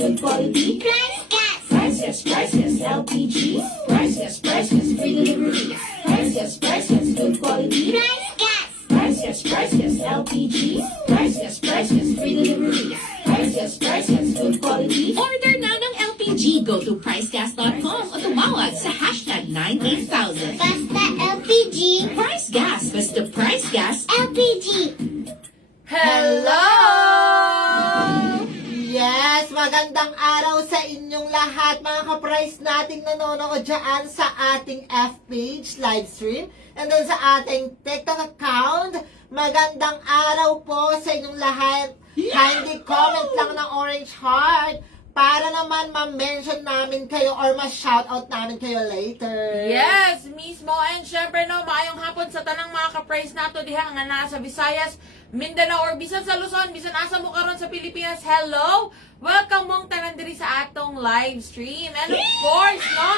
good quality. Priceless, LPG. Priceless, free delivery. Priceless, good quality. Priceless, LPG. Priceless, free delivery. Priceless, good quality. Order na ng LPG. Go to pricegas.com o tumawag sa hashtag 98000. Basta LPG. Price Gas. Basta Price Gas. LPG. Hello! Yes, magandang araw sa inyong lahat, mga ka-price nating nanonood dyan sa ating F-page live stream and then sa ating TikTok account. Magandang araw po sa inyong lahat. Kindly comment lang ng orange heart para naman ma-mention namin kayo or ma-shoutout namin kayo later. Yes, mismo. And syempre no, maayong hapon sa tanang mga ka-price nato diha nga naa sa Visayas, Mindanao or bisan sa Luzon, bisan asa mo karon sa Pilipinas. Hello! Welcome mong tanan diri sa atong live stream. And of course, no?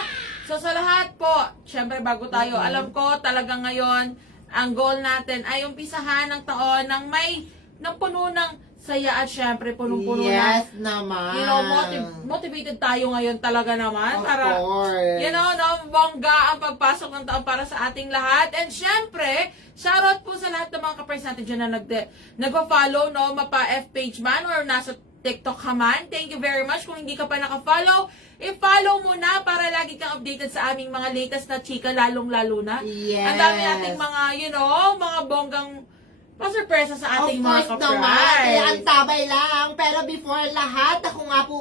So sa lahat po, syempre bago tayo, alam ko talaga ngayon ang goal natin ay umpisahan ng taon ng may ng puno ng saya at syempre punong-puno Yes na, naman. you know, motivated tayo ngayon talaga naman Of para, course. you know, no, bongga ang pagpasok ng taon para sa ating lahat. And syempre, shoutout po sa lahat ng mga ka-price natin dyan na nagpa-follow, no, mapa-F-page man or nasa TikTok ka man. Thank you very much. Kung hindi ka pa naka-follow, i-follow mo na para lagi kang updated sa aming mga latest na chika, lalong-lalo na. Yes. Ang dami nating mga, you know, mga bonggang pasurpresa sa ating mga Of course naman, kaya ka-price. ang tabay lang. Pero before lahat, ako nga po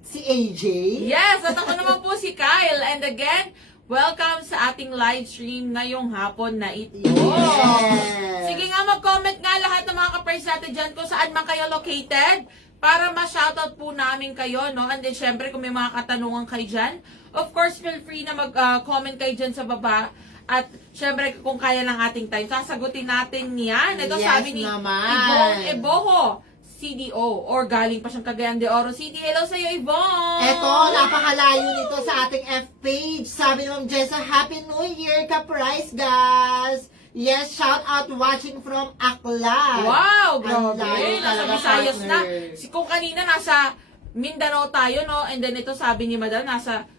si AJ. Yes, at ako naman po si Kyle. And again, welcome sa ating live stream ngayong hapon na ito. Yes. Sige nga, mag-comment nga lahat ng mga ka-price natin dyan kung saan man kayo located para ma-shoutout po namin kayo, no? And then, syempre, kung may mga katanungan kayo dyan, of course, feel free na mag-comment kayo dyan sa baba. At, syempre, kung kaya ng ating time, sasagutin natin yan. Ito Yes sabi ni naman. Yvonne Eboho, CDO, or galing pa siyang Cagayan de Oro City. Hello sa'yo, Yvonne! Eto, napakalayo nito sa ating F-page. Sabi ni Ma'am Jessa, Happy New Year, ka-price, guys! Yes, shout out watching from Aklan. Wow, Ang grabe. layo Nasa talaga, Visayas na. partner. Kung kanina nasa Mindanao tayo, no? And then ito sabi ni Madam, nasa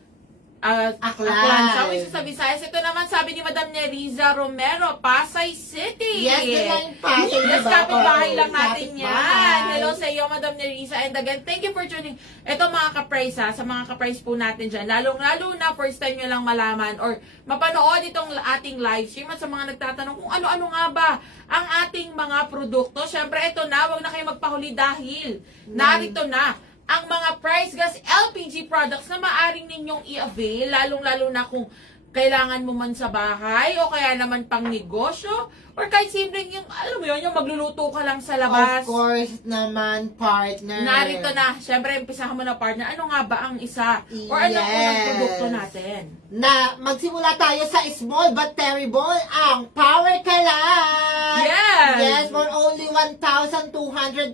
Aklan. Sabi sa Visayas. Ito naman sabi ni Madam Neriza Romero, Pasay City. Yes, yun lang yung Pasay, Yes, diba? kapit-bahay lang natin Kapit-bahay. yan. Hello sa iyo, Madam Neriza. And again, thank you for tuning. Ito mga ka-price ha, sa mga ka-price po natin dyan. Lalo na first time nyo lang malaman or mapanood itong ating live stream at sa mga nagtatanong kung ano-ano nga ba ang ating mga produkto. Siyempre, ito na, wag na kayo magpahuli dahil narito na ang mga Price Gas LPG products na maaring ninyong i-avail, lalong-lalo na kung kailangan mo man sa bahay o kaya naman pang negosyo or kahit simpleng yung, alam mo yun, yung magluluto ka lang sa labas. Of course naman, partner. Narito na. Siyempre, umpisahan mo na, partner. Ano nga ba ang isa? Or ano ang unang Yes. produkto natin? Na magsimula tayo sa small but terrible, ang Power Kalan. Yes! Yes, for only 1,200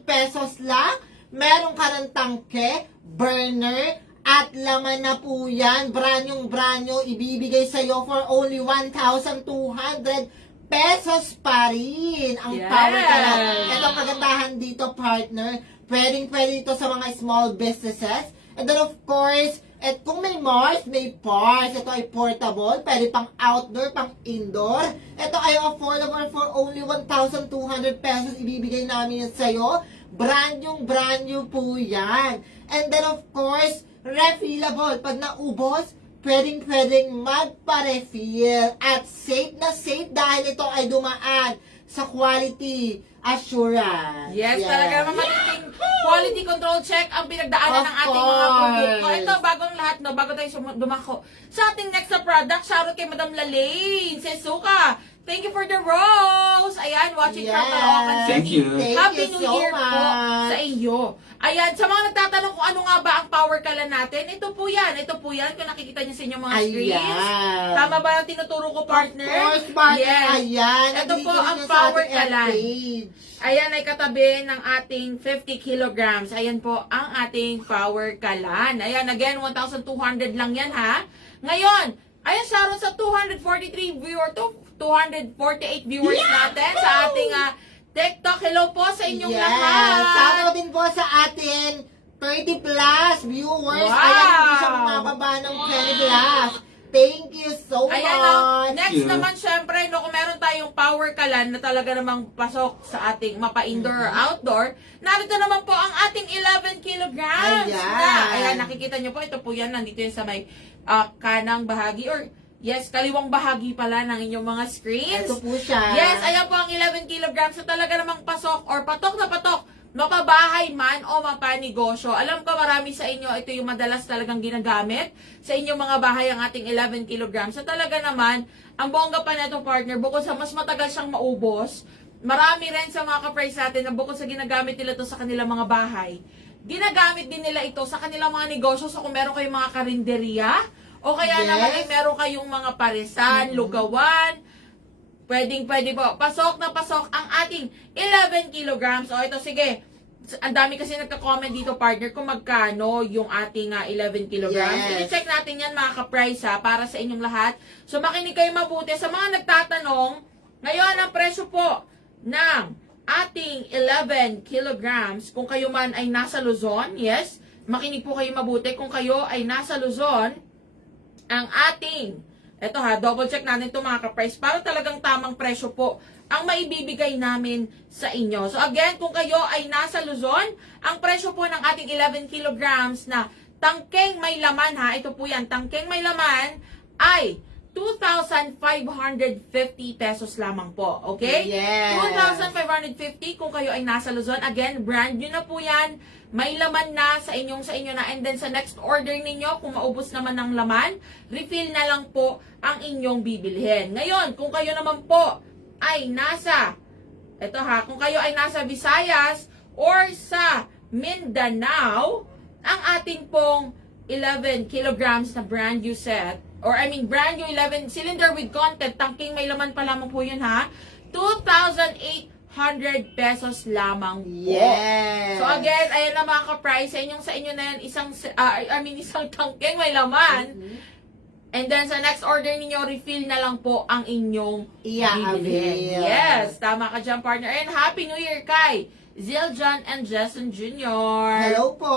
pesos lang. Meron ka ng tangke, burner, at laman na po yan. Branyong ibibigay sa'yo for only 1,200 pesos pa rin. Ang Yes. power ka lang. Ito ang kagandahan dito, partner. Pwede ito sa mga small businesses. And then of course, at kung may Mars, may parts. Ito ay portable. Pwede pang outdoor, pang indoor. Ito ay affordable for only 1,200 pesos. Ibibigay namin yan sa'yo. Brand new po yan. And then of course, refillable. Pag naubos, pwedeng magpa-refill. At safe na safe dahil ito ay dumaan sa quality assurance. Yes, talaga naman matinding quality control check ang pinagdaanan Of ng ating mga produkto. course. Ito, bagong lahat, no, bago tayo dumako. Sa ating next na product, shoutout kay Madam Lalaine, Sesuka. Thank you for the rose. Ayan, watching from Caloocan City. Thank you. Happy New Year po sa iyo. Ayan, sa mga nagtatanong kung ano nga ba ang power kalan natin, ito po yan. Kung nakikita niyo sa inyong mga screens. Ayan. Tama ba ang tinuturo ko, partner? Of course, partner. Yes. Ayan. Ito po Nandito ang rin sa power ating kalan. F-page. Ayan ay katabi ng ating 50 kilograms. Ayan po ang ating power kalan. Ayan, again, 1,200 lang yan, ha? Ngayon, ayan, Sharon, sa 248 viewers natin sa ating TikTok. Hello po sa inyong lahat. Shoutout din po sa atin 30 plus viewers. Wow. Ayan, hindi siya bumababa ng 20 plus. Thank you so Ayan, much. next you. naman, syempre, no, kung meron tayong power kalan na talaga namang pasok sa ating mapa-indoor or outdoor, narito naman po ang ating 11 kilograms. Ayan. Ayan, nakikita nyo po, ito po yan, nandito yan sa may kanang bahagi or yes, kaliwang bahagi pala ng inyong mga screens. Ito po siya. Yes, ayan po ang 11 kilograms na talaga namang pasok or patok na patok, mapabahay man o mapanegosyo. Alam ko marami sa inyo, ito yung madalas talagang ginagamit sa inyong mga bahay ang ating 11 kilograms. So talaga naman, ang bongga pa na itong partner, bukod sa mas matagal siyang maubos, marami rin sa mga ka-price natin na bukod sa ginagamit nila ito sa kanilang mga bahay, ginagamit din nila ito sa kanilang mga negosyo. So kung meron kayong mga karinderya, o kaya Yes. naman ay meron kayong mga parisan, lugawan, pwede po. Pasok na pasok ang ating 11 kilograms. O ito, sige. Ang dami kasi nagka-comment dito, partner, kung magkano yung ating 11 kilograms. Yes. I-check natin yan, mga ka-price, para sa inyong lahat. So, makinig kayo mabuti. Sa mga nagtatanong, ngayon ang presyo po ng ating 11 kilograms, kung kayo man ay nasa Luzon, yes, makinig po kayo mabuti. Kung kayo ay nasa Luzon, ang ating, eto double check natin ito, mga ka-price, para talagang tamang presyo po ang maibibigay namin sa inyo. So again, kung kayo ay nasa Luzon, ang presyo po ng ating 11 kilograms na tangkeng may laman, ito po yan, tangkeng may laman ay 2,550 pesos lamang po. Okay? Yes. 2,550 kung kayo ay nasa Luzon. Again, brand new na po yan. May laman na sa inyo na. And then sa next order ninyo, kung maubos naman ng laman, refill na lang po ang inyong bibilhin. Ngayon, kung kayo naman po ay nasa, kung kayo ay nasa Visayas or sa Mindanao, ang ating pong 11 kilograms na brand new set, or brand new 11 cylinder with content, tangking may laman pa lamang po yun, 2,800 pesos lamang po. Yes. So again, ayan na mga ka-price, sa inyo na yan, isang tangking may laman. And then sa next order ninyo, refill na lang po ang inyong bibilhin. I-avail. Yes, tama ka dyan, partner. And Happy New Year kay Ziljan and Jason Jr. Hello po.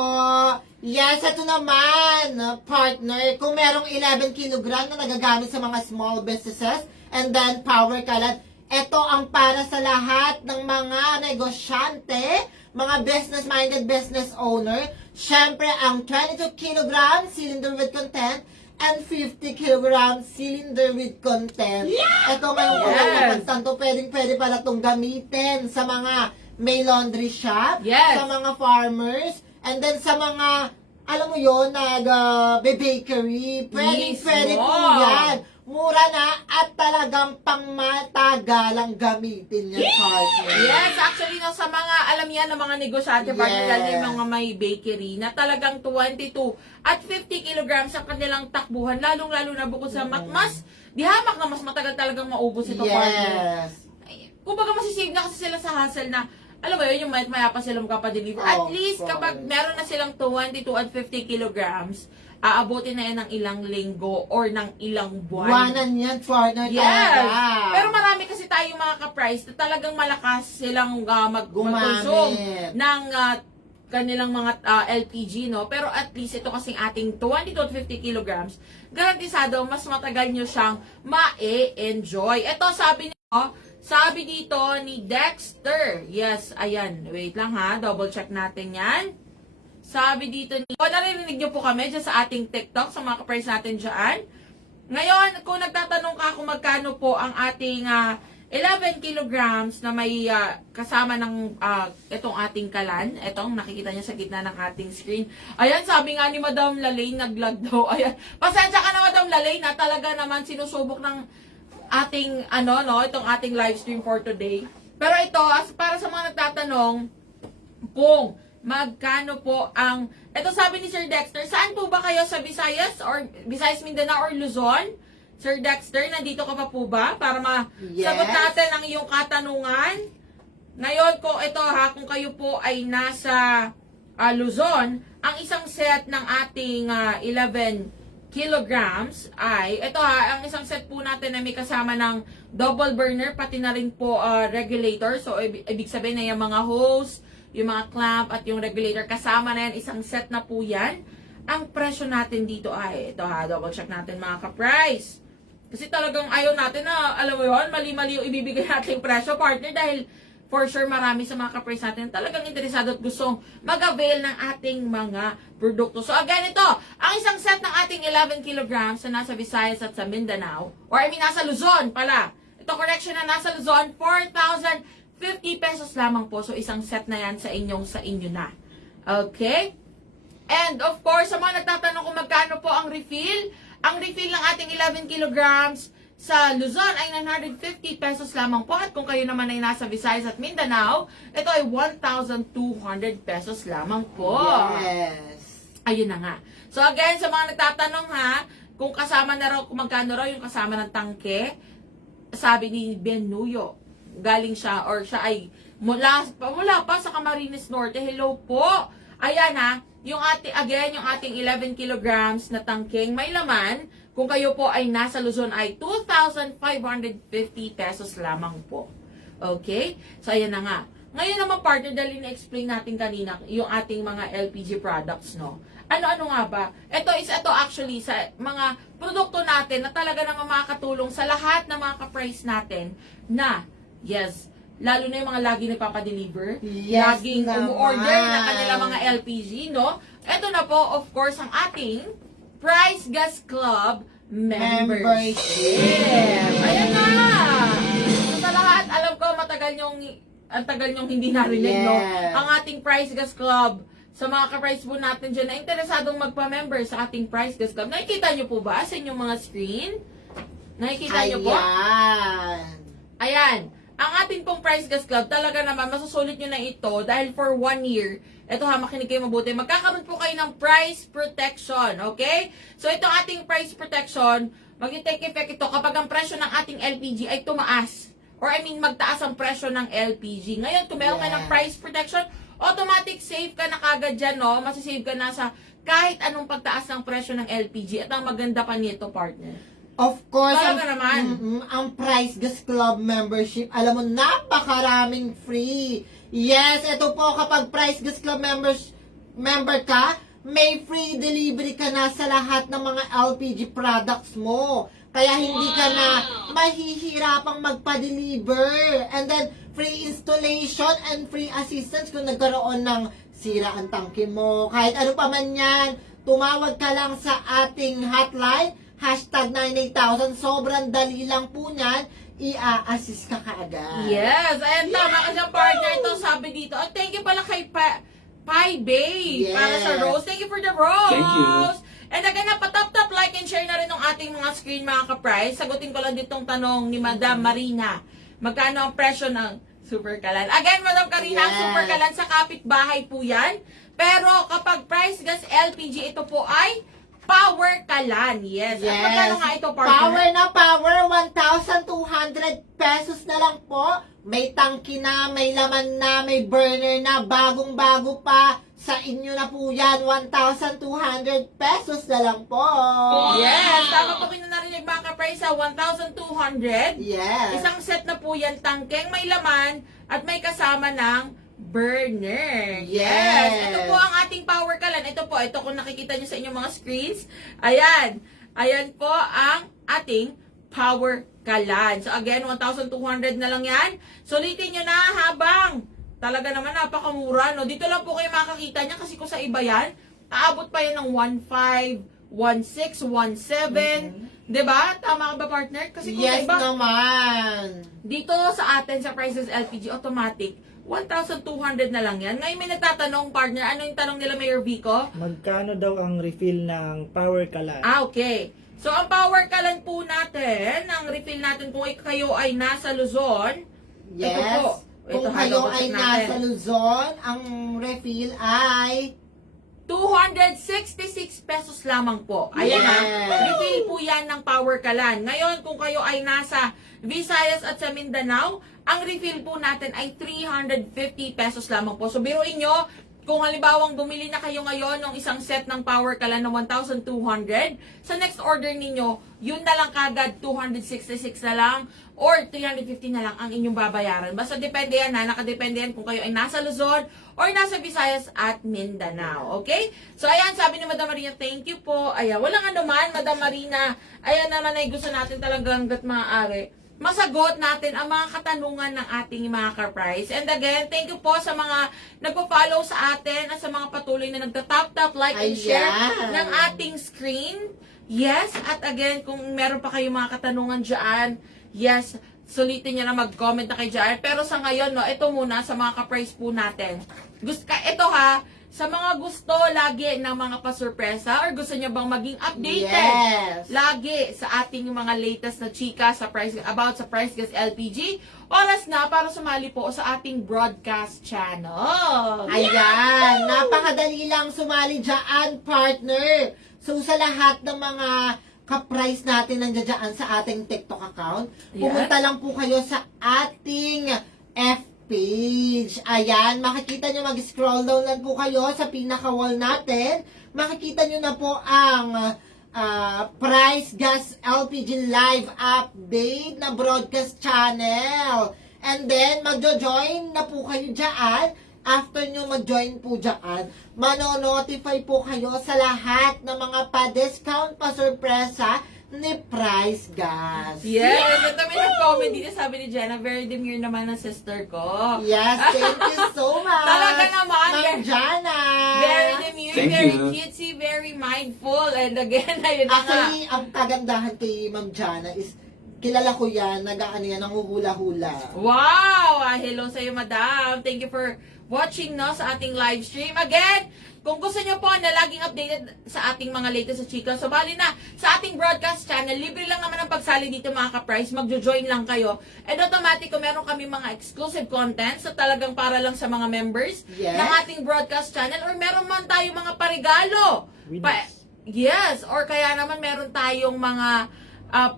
Yes, ito naman, partner. Kung merong 11 kilogram na nagagamit sa mga small businesses and then power kalat, ito ang para sa lahat ng mga negosyante, mga business-minded business owner. Siyempre, ang 22 kilogram cylinder with content and 50 kilogram cylinder with content. Ito ngayong pagtanto, pwede pala itong gamitin sa mga may laundry shop, Yes. sa mga farmers, and then sa mga, alam mo yun, bakery. Pwede Mismo. po yan. Mura na at talagang pangmatagalang gamitin yan, partner. Yes, actually, sa mga, alam yan ng mga negosyante, partner, Yes. lalo yung mga may bakery, na talagang 22 at 50 kilograms ang kanilang takbuhan, lalong-lalo na bukod sa di hamak na mas matagal talagang maubos ito, partner. Yes. Kumbaga masisave na kasi sila sa hassle na alam mo yun, yung maya pa sila magpapadeliver. At Of least, kapag course. meron na silang 22 at 50 kilograms, aabutin na yan ng ilang linggo or ng ilang buwan. Buwanan yan, partner Yes! talaga. Pero marami kasi tayong mga ka-price na talagang malakas silang Gumamit. mag-consume ng kanilang mga LPG, no? Pero at least ito kasing ating 22 at 50 kilograms, garantisado mas matagal nyo siyang ma-enjoy. Ito, sabi dito ni Dexter. Yes, ayan. Wait lang ha. Double check natin yan. Sabi dito ni... O, naririnig nyo po kami dyan sa ating TikTok, sa mga ka-price natin dyan. Ngayon, kung nagtatanong ka kung magkano po ang ating 11 kilograms na may kasama ng itong ating kalan. Itong nakikita niya sa gitna ng ating screen. Ayan, sabi nga ni Madam Lalaine, naglag daw. Ayan, pasensya ka na Madam Lalaine, na talaga naman sinusubok ng ating, itong ating live stream for today. Pero ito, para sa mga nagtatanong, kung magkano po ang, ito sabi ni Sir Dexter, saan po ba kayo sa Visayas or Visayas, Mindanao or Luzon? Sir Dexter, nandito ka pa po ba? Para masagot natin ang iyong katanungan. Ngayon, kung kayo po ay nasa Luzon, ang isang set ng ating 11 kilograms ay, ang isang set po natin na may kasama ng double burner, pati na rin po regulator. So, ibig sabihin na yung mga hose, yung mga clamp, at yung regulator, kasama na yan, isang set na po yan. Ang presyo natin dito ay, double check natin mga ka-price. Kasi talagang ayaw natin na, alam mo yun, mali-mali yung ibibigay natin presyo, partner, dahil for sure marami sa mga ka-price natin talagang interesado at gustong mag-avail ng ating mga produkto. So again, ito, ang isang set ng ating 11 kilograms na nasa Visayas at sa Mindanao, or nasa Luzon pala. Ito, correction, na nasa Luzon, 4,050 pesos lamang po. So isang set na yan sa inyo na. Okay? And of course, sa mga nagtatanong kung magkano po ang refill ng ating 11 kilograms sa Luzon ay 950 pesos lamang po. At kung kayo naman ay nasa Visayas at Mindanao, ito ay 1,200 pesos lamang po. Yes. Ayun na nga. So again, sa mga nagtatanong kung kasama na raw, kung magkano raw yung kasama ng tangke, sabi ni Ben Nuyo, galing siya, or siya ay mula pa sa Camarines Norte. Hello po. Ayan yung ating 11 kilograms na tangking may laman, kung kayo po ay nasa Luzon, ay 2,550 pesos lamang po. Okay? So, ayan na nga. Ngayon naman, partner, dahil na-explain natin kanina yung ating mga LPG products, no? Ano-ano nga ba? Ito actually sa mga produkto natin na talaga naman makakatulong sa lahat ng mga ka-price natin na, yes, lalo na yung mga lagi nagpapadeliver, Yes, laging naman. umu-order ng kanilang mga LPG, no? Ito na po, of course, ang ating Price Gas Club membership. Ayan na! So, sa lahat, alam ko, ang tagal nyong hindi narinig, no? Yes. Ang ating Price Gas Club, sa mga ka-price po natin dyan na interesadong magpa-member sa ating Price Gas Club. Nakikita nyo po ba sa inyong mga screen? Nakikita nyo po? Ayan. Ang ating pong Price Gas Club, talaga naman, masusulit nyo na ito dahil for 1 year, ito makinig kayo mabuti, magkakaroon po kayo ng price protection, okay? So, ito ating price protection, mag-take effect ito kapag ang presyo ng ating LPG ay tumaas. Or magtaas ang presyo ng LPG. Ngayon, kung meron kayo ng price protection, automatic save ka na kagad dyan, no? Masasave ka na sa kahit anong pagtaas ng presyo ng LPG. At ang maganda pa nito, partner. Of course, Talaga naman. Ang Price Gas Club membership, alam mo, napakaraming free. Yes, ito po, kapag Price Gas Club member ka, may free delivery ka na sa lahat ng mga LPG products mo. Kaya hindi ka na mahihirapang magpa-deliver. And then, free installation and free assistance kung nagkaroon ng sira ang tangke mo. Kahit ano pa man yan, tumawag ka lang sa ating hotline, #98000. Sobrang dali lang po niyan. I-assist ka kaagad. Yes, ayan, tama ka siya, partner. Ito, sabi dito. Oh, thank you pala kay Pai Bay para sa rose. Thank you for the rose. Thank you. And again, patap-tap, like and share na rin ng ating mga screen, mga ka-price. Sagutin ko lang ditong tanong ni Madam Marina. Magkano ang presyo ng Super Kalan? Again, Madam Karina, ang Yes. Super Kalan sa kapitbahay po yan. Pero kapag price gas LPG, ito po ay Power Kalan. Yes. At magkano nga ito, partner? Power na power, 1,200 pesos na lang po. May tangki na, may laman na, may burner na, bagong-bago pa. Sa inyo na po yan, 1,200 pesos na lang po. Yes. Tama po kayo narinig mga ka-price sa 1,200. Yes. Isang set na po yan, tangkeng may laman at may kasama ng burner. Yes. Ito po ang ating Power Kalan. Ito po, ito kung nakikita nyo sa inyong mga screens. Ayan. Ayan po ang ating Power Kalan. So again, 1,200 na lang yan. Sulitin nyo na habang talaga naman napakamura, no? Dito lang po kayo makakita niya kasi kung sa iba yan, aabot pa yan ng 1,500, 1,600, 1,700. Diba? Tama ka ba, partner? Kasi kung sa Yes iba, naman. dito sa atin, sa Prices LPG Automatic, 1,200 na lang yan. Ngayon may nagtatanong, partner, ano yung tanong nila, Mayor Vico? Magkano daw ang refill ng Power Kalan? Okay. So, ang Power Kalan po natin, ang refill natin kung kayo ay nasa Luzon, Yes. ito po. Kung Ito, kayo double ay check nasa natin. Luzon, ang refill ay 266 pesos lamang po. Ayan Yes. na. Refill po yan ng Power Kalan. Ngayon, kung kayo ay nasa Visayas at sa Mindanao, ang refill po natin ay 350 pesos lamang po. So, biruin nyo, kung halimbawang bumili na kayo ngayon ng isang set ng Power Kalan na 1,200, sa next order ninyo, yun na lang kagad 266 na lang or 350 na lang ang inyong babayaran. Basta depende yan ha, nakadepende yan kung kayo ay nasa Luzon or nasa Visayas at Mindanao. Okay? So ayan, sabi ni Madam Marina, thank you po. Ayan, walang anuman, Madam Marina. Ayan naman ay gusto natin talagang hanggat maaari masagot natin ang mga katanungan ng ating mga ka-price. And again, thank you po sa mga nagpo-follow sa atin at sa mga patuloy na nagta-tap-tap, like, and share Ayan. ng ating screen. Yes, at again, kung meron pa kayong mga katanungan dyan, yes, sulitin nyo na mag-comment na kayo dyan. Pero sa ngayon, no, ito muna sa mga ka-price po natin. Ito ha, sa mga gusto lagi ng mga pasurpresa or gusto nyo bang maging updated Yes. lagi sa ating mga latest na chika sa price about sa Price Gas LPG, oras na para sumali po sa ating broadcast channel. Ayan, napakadali lang sumali dyan, partner. So, sa lahat ng mga ka-price natin nandiyan dyan sa ating TikTok account, pumunta lang po kayo sa ating page. Ayan, makikita nyo, mag-scroll down lang po kayo sa pinaka-wall natin. Makikita nyo na po ang Price Gas LPG Live Update na broadcast channel. And then, magjo-join na po kayo dyan. After nyo mag-join po dyan, manonotify po kayo sa lahat ng mga pa-discount, pa-surpresa ni Price Gas. Yes, ito may nag-comment dito, sabi ni Jenna, very demure naman ng sister ko. Yes, thank you so much. Talaga naman. Ma'am Jana. Very demure, Thank very you. cutesy, very mindful. And again, ayun na nga. Actually, ang kagandahan kay Ma'am Jana is, kilala ko yan, nag-ano yan, nanguhula-hula. Wow! Hello sa iyo, madam. Thank you for watching no sa ating live stream. Again, kung gusto nyo po na laging updated sa ating mga latest sa chika, so bali na sa ating broadcast channel, libre lang naman ang pagsali dito mga ka-price, magjo-join lang kayo. And automatic, kung meron kami mga exclusive content, so talagang para lang sa mga members Yes. ng ating broadcast channel, or meron man tayo mga parigalo. Winners. Yes, or kaya naman meron tayong mga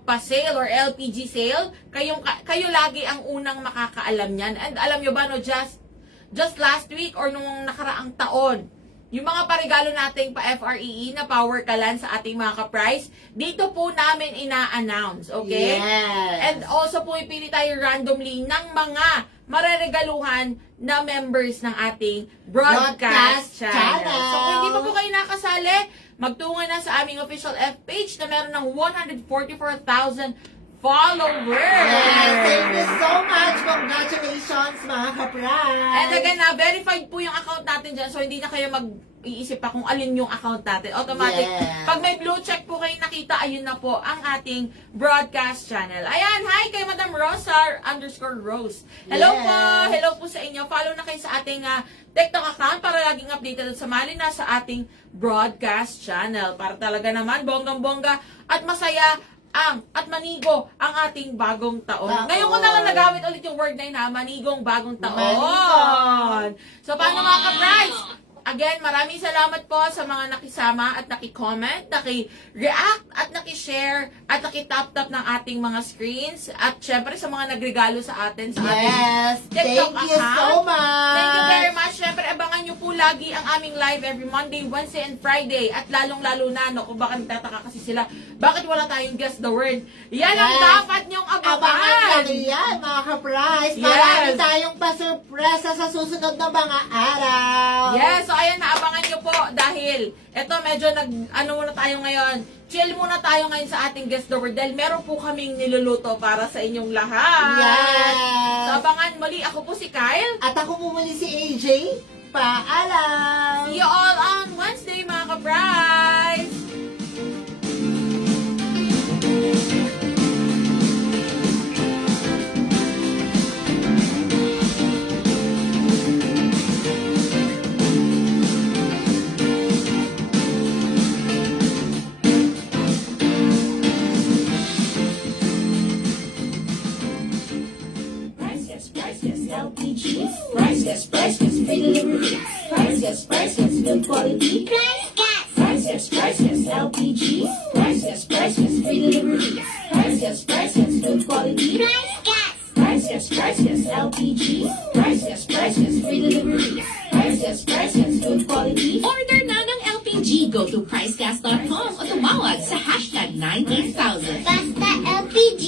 pa-sale or LPG sale, kayo lagi ang unang makakaalam niyan. And alam nyo ba, no, just last week or nung nakaraang taon, yung mga parigalo nating pa-FREE na Power Kalan sa ating mga ka-price, dito po namin ina-announce, okay? Yes. And also po ipili tayo randomly ng mga mareregaluhan na members ng ating broadcast, Broadcast channel. channel. So kung hindi pa po kayo nakasali, magtungo na sa aming official F page na meron ng 144,000 followers. Yes, thank you so much. Congratulations, mga ka-price. And again, verified po yung account natin dyan. So, hindi na kayo mag-iisip pa kung alin yung account natin. Automatic. Yes. Pag may blue check po kayo nakita, ayun na po ang ating broadcast channel. Ayan, hi kay Madam Rosa_Rose. Hello Yes. po. Hello po sa inyo. Follow na kayo sa ating TikTok account para laging updated at sumali na sa ating broadcast channel. Para talaga naman, bonggang-bongga at masaya at manigo ang ating bagong taon. Taon. Ngayon ko na lang nagamit ulit yung word na yun ha, manigong bagong taon. Manigo. So, paano mga ka-price? again, maraming salamat po sa mga nakisama at nakicomment, naki-react at naki-share at naki-tap-tap ng ating mga screens at syempre sa mga nagregalo sa atin sa ating Yes, TikTok thank you account. so much. Thank you very much. Syempre, abangan nyo po lagi ang aming live every Monday, Wednesday, and Friday. At lalong-lalo na, no, kung baka nagtataka kasi sila, bakit wala tayong Guess the Word? Yan ang Yes. dapat nyong Abangan abangan. nyo yan, mga ka-price. Yes. Marami tayong pasurpresa sa susunod na mga araw. Yes, so ayan, naabangan nyo po dahil eto medyo muna tayo ngayon. Chill muna tayo ngayon sa ating Guess the Word dahil meron po kaming niluluto para sa inyong lahat. Yes. So abangan muli, ako po si Kyle. At ako mumuli si AJ. Paalam. See you all on Wednesday, mga ka-prize! Priceless, LPG. Priceless, free delivery. Priceless, good quality. Price gas. Priceless, LPG. Priceless, free delivery. Priceless, good quality. Price gas. Priceless, LPG. Priceless, free delivery. Priceless, good quality. Order na ng LPG. Go to pricegas.com o tumawag sa hashtag 98000. Basta LPG.